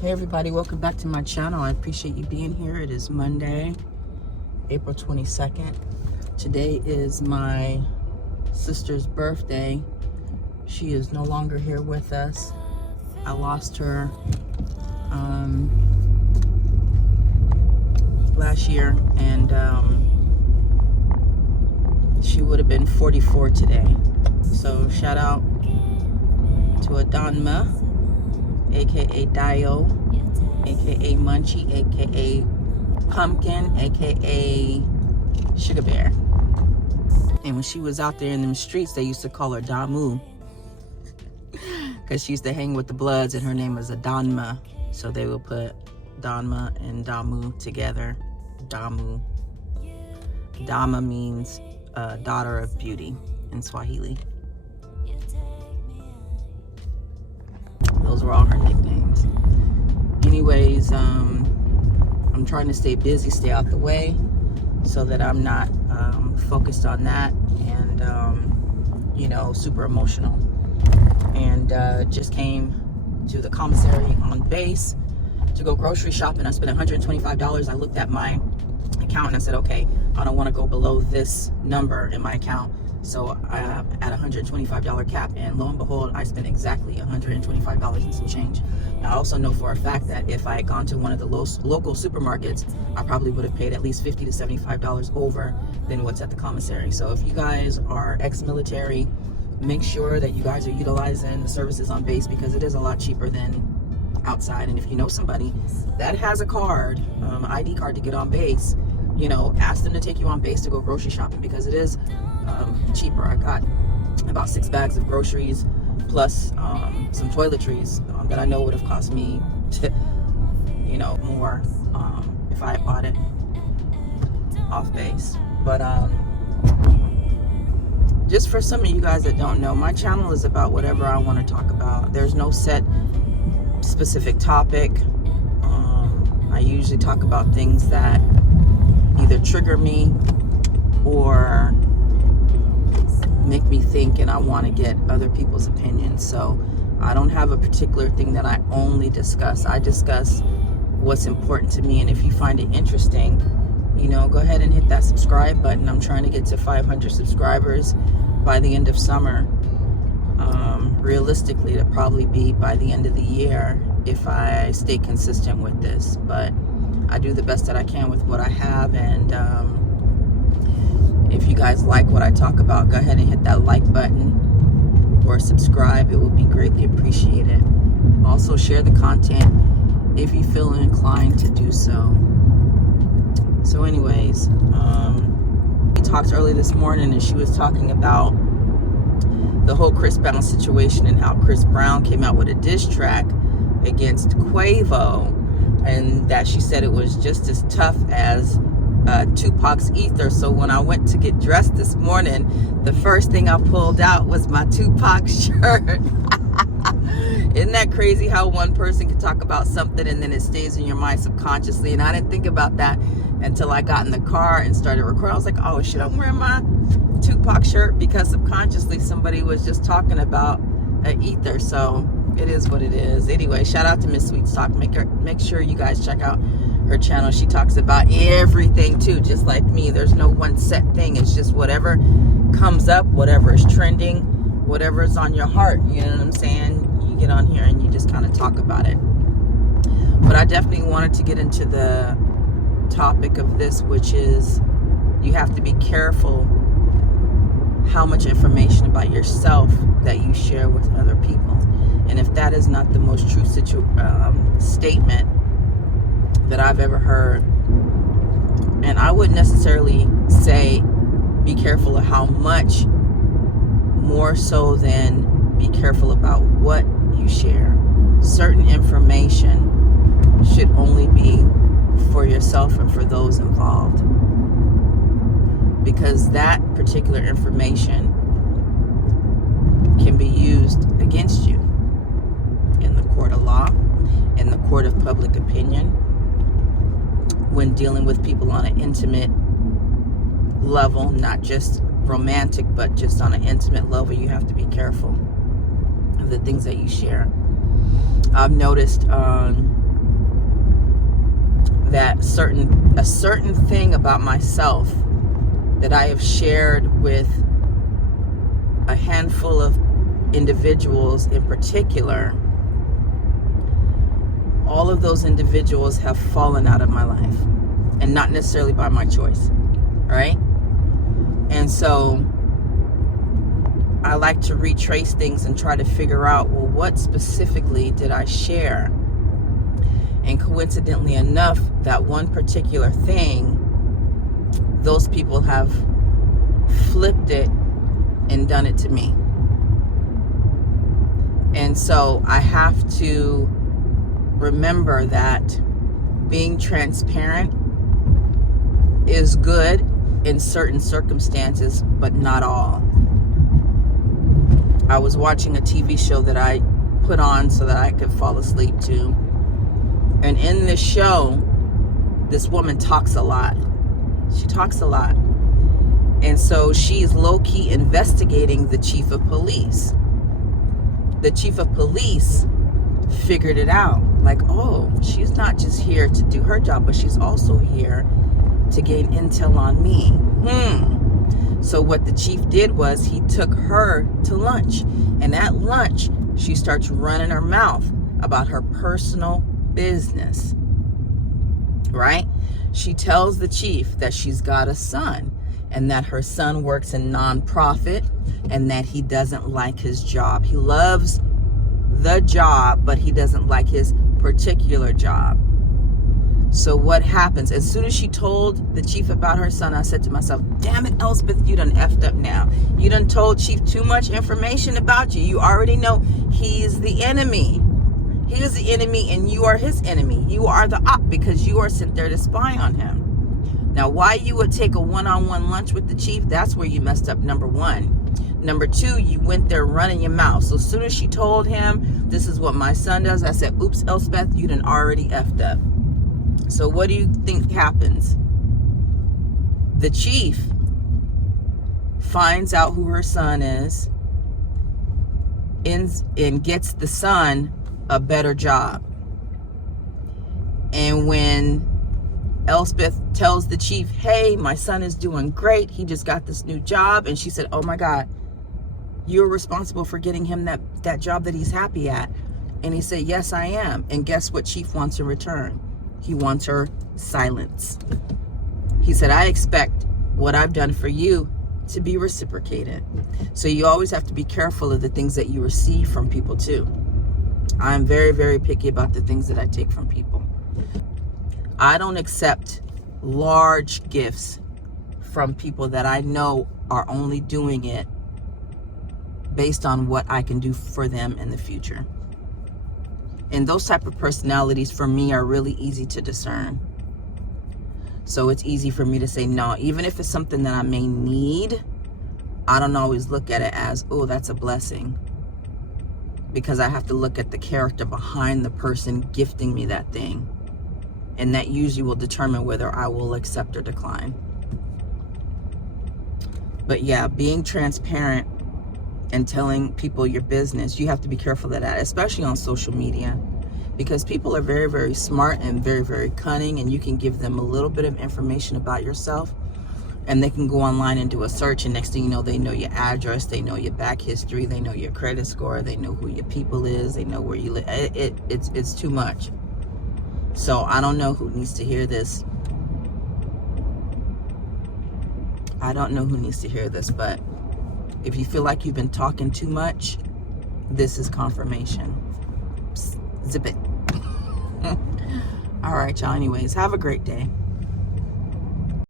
Hey everybody, welcome back to my channel. I appreciate you being here. It is Monday, April 22nd. Today is my sister's birthday. She is no longer here with us. I lost her last year, and she would have been 44 today. So shout out to Adanma, aka Dio, aka Munchie, aka Pumpkin, aka Sugar Bear. And when she was out there in them streets, they used to call her Damu, because she used to hang with the Bloods, and her name was Adanma. So they would put Danma and Damu together. Damu. Dama means daughter of beauty in Swahili. Those were all her nicknames. Anyways, I'm trying to stay busy, stay out the way, so that I'm not focused on that and, super emotional. And just came to the commissary on base to go grocery shopping. I spent $125. I looked at my account and I said, okay, I don't want to go below this number in my account. So I'm at $125 cap, and lo and behold, I spent exactly $125 and some change. Now, I also know for a fact that if I had gone to one of the local supermarkets, I probably would have paid at least $50 to $75 over than what's at the commissary. So if you guys are ex-military, make sure that you guys are utilizing the services on base, because it is a lot cheaper than outside. And if you know somebody that has a card, ID card to get on base, ask them to take you on base to go grocery shopping, because it is cheaper. I got about 6 bags of groceries plus some toiletries that I know would have cost me more if I had bought it off base. But just for some of you guys that don't know, my channel is about whatever I want to talk about. There's no set specific topic. I usually talk about things that either trigger me or make me think, and I want to get other people's opinions. So I don't have a particular thing that I only discuss. I discuss what's important to me, and if you find it interesting, go ahead and hit that subscribe button. I'm trying to get to 500 subscribers by the end of summer. Realistically, it'll probably be by the end of the year if I stay consistent with this, but I do the best that I can with what I have. And if you guys like what I talk about, go ahead and hit that like button or subscribe. It would be greatly appreciated. Also, share the content if you feel inclined to do so. So anyways, we talked early this morning, and she was talking about the whole Chris Brown situation and how Chris Brown came out with a diss track against Quavo, and that she said it was just as tough as Tupac's Ether. So when I went to get dressed this morning, the first thing I pulled out was my Tupac shirt. Isn't that crazy how one person can talk about something and then it stays in your mind subconsciously? And I didn't think about that until I got in the car and started recording. I was like, oh shit, I'm wearing my Tupac shirt because subconsciously somebody was just talking about an ether. So it is what it is. Anyway, shout out to Miss Sweet Talk. Make sure you guys check out her channel. She talks about everything too, just like me. There's no one set thing. It's just whatever comes up, whatever is trending, whatever is on your heart. You know what I'm saying? You get on here and you just kind of talk about it. But I definitely wanted to get into the topic of this, which is you have to be careful how much information about yourself that you share with other people. And if that is not the most true statement that I've ever heard, and I wouldn't necessarily say be careful of how much, more so than be careful about what you share. Certain information should only be for yourself and for those involved, because that particular information can be used against you in the court of law, in the court of public opinion, when dealing with people on an intimate level, not just romantic, but just on an intimate level. You have to be careful of the things that you share. I've noticed certain thing about myself that I have shared with a handful of individuals in particular, all of those individuals have fallen out of my life, and not necessarily by my choice, right? And so I like to retrace things and try to figure out, well, what specifically did I share? And coincidentally enough, that one particular thing, those people have flipped it and done it to me. And so I have to remember that being transparent is good in certain circumstances, but not all. I was watching a TV show that I put on so that I could fall asleep to. And in this show, this woman talks a lot. She talks a lot. And so she's low-key investigating the chief of police. The chief of police figured it out. Like, oh, she's not just here to do her job, but she's also here to gain intel on me. So what the chief did was he took her to lunch. And at lunch, she starts running her mouth about her personal business, right? She tells the chief that she's got a son and that her son works in nonprofit and that he doesn't like his job. He loves the job, but he doesn't like his particular job. So what happens? As soon as she told the chief about her son, I said to myself, damn it, Elspeth, you done effed up now. You done told chief too much information about you. You already know he's the enemy. He is the enemy and you are his enemy. You are the op because you are sent there to spy on him. Now, why you would take a one-on-one lunch with the chief, that's where you messed up, number one. Number two, you went there running your mouth. So as soon as she told him, this is what my son does, I said, oops, Elspeth, you done already effed up. So what do you think happens? The chief finds out who her son is and gets the son a better job. And when Elspeth tells the chief, hey, my son is doing great, he just got this new job, and she said, oh my God, you're responsible for getting him that job that he's happy at. And he said, yes, I am. And guess what chief wants in return? He wants her silence. He said, I expect what I've done for you to be reciprocated. So you always have to be careful of the things that you receive from people too. I'm very, very picky about the things that I take from people. I don't accept large gifts from people that I know are only doing it based on what I can do for them in the future. And those type of personalities for me are really easy to discern. So it's easy for me to say no, even if it's something that I may need. I don't always look at it as, oh, that's a blessing, because I have to look at the character behind the person gifting me that thing. And that usually will determine whether I will accept or decline. But yeah, being transparent and telling people your business, you have to be careful of that, especially on social media, because people are very, very smart and very, very cunning, and you can give them a little bit of information about yourself and they can go online and do a search, and next thing you know, they know your address, they know your back history, they know your credit score, they know who your people is, they know where you live. It's too much. So I don't know who needs to hear this. I don't know who needs to hear this, but if you feel like you've been talking too much, this is confirmation. Psst, zip it. All right, y'all. Anyways, have a great day.